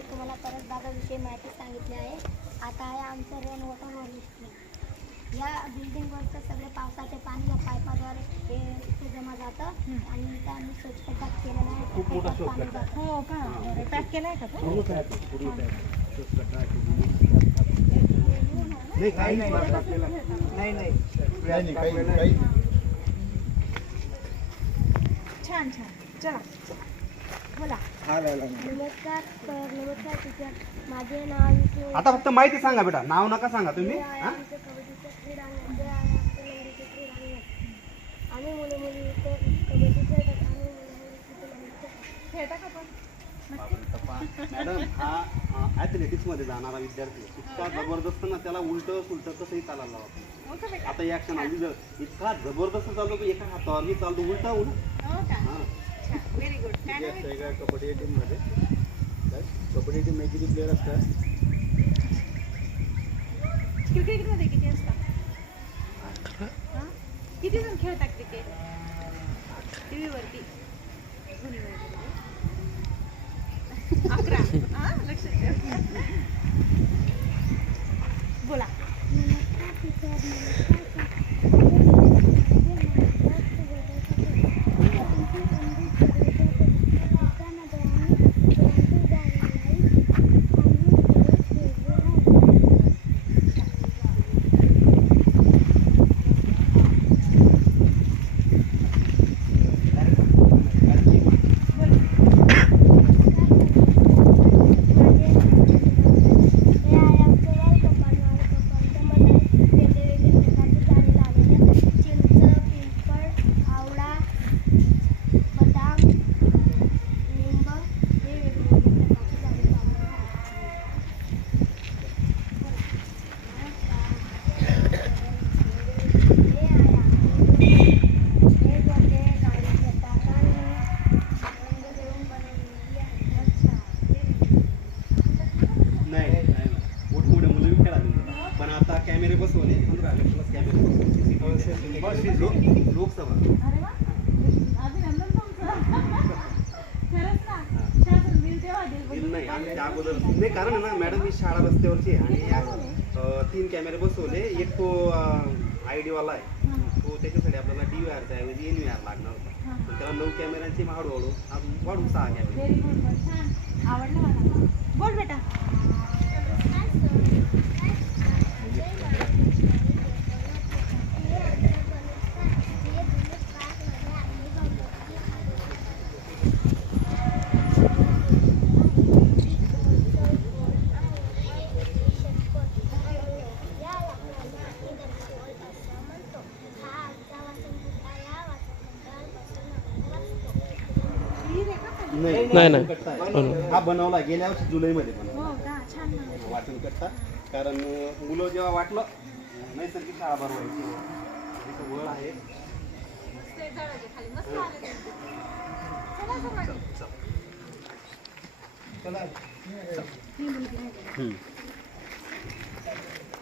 तुम्हाला परत बागाविषयी माहिती सांगितली आहे. आता आहे आमचं रेन वॉटर हार्वेस्टिंग या बिल्डिंगवरचं सगळे पावसाचे पाणी या पाईपाद्वारे हे इथे जमा जातं आणि इथे आम्ही स्वच्छता केलेला आहे. खूप मोठा पाईपात पाणी. जातं. हो का? पॅक का? शोधखड्डा आहे, तो. नाही काही नाही. छान छान. चला. बोला. हा लावला मी. नमस्कार सर. नमस्कार टीचर. माझे नाव विष्णू आता फक्त माहिती सांगा बेटा. नाव नका सांगा तुम्ही. हे? आहे हा? आमचं कबड्डीचं क्रीडांगण ते आहे आमचं लंगडीचं क्रीडांगण. आम्ही मुलं मुली इथे कबड्डी खेळतात. आम्ही मुलं मुली तिथे लंगडी खेळतात. खेळता का पण? मॅडम हा ॲथलेटिक्समध्ये जाणारा विद्यार्थी आहे. इतका जबरदस्त ना त्याला उलट सुलट कसंही चालायला लावतो हो का बेटा? आता या क्षणाला जर इतका जबरदस्त चालतो की एका हातावर मी चालतो उलटा उलट. हो का? हा. व्हेरी गुड काय नाव आहे? एका कबड्डी टीममध्ये काय? कबड्डी टीममध्ये किती प्लेअर असतात? क्रिकेटमध्ये किती असतात? हा? किती जण खेळतात क्रिकेट टी व्हीवरती अकरा. हा? लक्षात ठेव बोला नमस्कार टीचर नमस्कार सर माझे नाव डॉक्टर वेदांत तुमची संधी त्यामध्ये आम्ही क्रांती झालेली आम्ही खेळ खेळलो आहे हे आहे आमचं वाल कंपाऊंड वाल कंपाऊंडच्यामध्ये वेगवेगळे प्रकारचे झाडे लावलेले आहेत चिंच पिंपळ आवळा बदाम लिंब हे वेगवेगळे प्रकारचे झाडे लावलेले आहेत हे आहे आमचे हे गोटे गाडीचे टाकाने रंग देऊन बनवलेली आहे अच्छा नाही नाही नाही. मोठमोठे मुलं बी खेळाले पण आता कॅमेरे बसवले पंधरा प्लस कॅमेरे बसवले लोक लोकसभा अरे वा अभिनंदन तुमचं खरंच ना शासन बिल नाही. आम्ही अगोदर नाही कारण ना मॅडम ही शाळा रस्त्यावरची आणि अं, तीन कॅमेरे बसवले. एक तो आय वाला आहे. तो त्याच्यासाठी आपल्याला डी व्ही आरच्या ऐवजी एन व्ही आर लागणार होता. त्याला नऊ कॅमेऱ्यांची हळूहळू वाढून सहा कॅमेरे. आवडलं मला बोल बेटा खाली? नाही नाही हा बनवला गेल्या वर्षी जुलैमध्ये बनवला हो का? छान ना वाचन करता. कारण मुलं जेव्हा वाटलं नैसर्गिक शाळा भरवायची. इथं वळ आहे.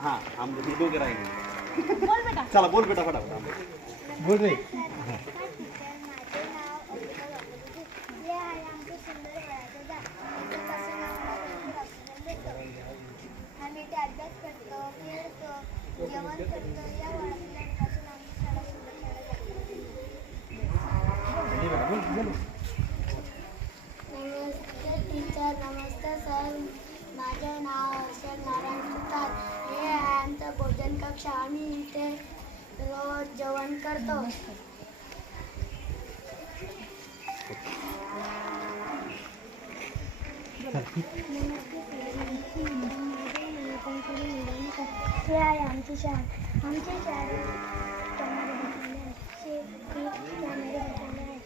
हा आमचं दोघे राहिले. बोल बेटा. चला बोल बेटा फटाफट. बोल रे आम्ही ते अभ्यास करतो खेळतो जेवण करतो या वळणापासून आम्ही शाळा सुंदर शाळा नमस्ते टीचर नमस्ते सर माझे नाव हर्षद नारायण सुतार हे आहे आमचं भोजन कक्ष आम्ही इथे रोज जेवण करतो हे आहे आमची शाळा आमची शाळेत कॅमेरे बसवले आहेत शेती कॅमेरे बसवले आहेत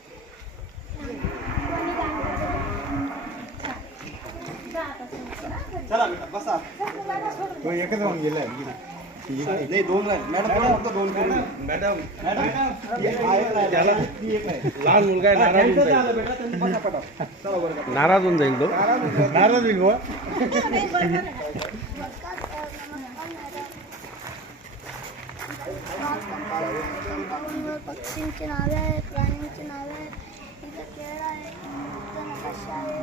कोणी काम चला बेटा बसा तो एकच राहून गेलाय नाही दोन मॅडम फक्त दोन मॅडम त्याला लहान मुलगा आहे नाराज होऊन जाईल नाराज होऊन जाईल तो नाराज होईल बुवा. पक्षींची नावे आहेत प्राण्यांची नावे आहेत इथं खेळ आहे इथं नकाशा आहे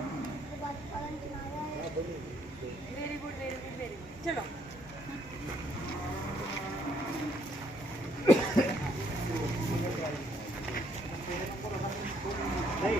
नावे आहेत very good very good very good चलो अच्छा हिंदी में बोलता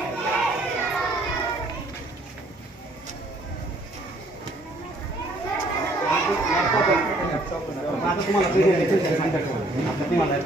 आता तुम्हाला आता तुम्हाला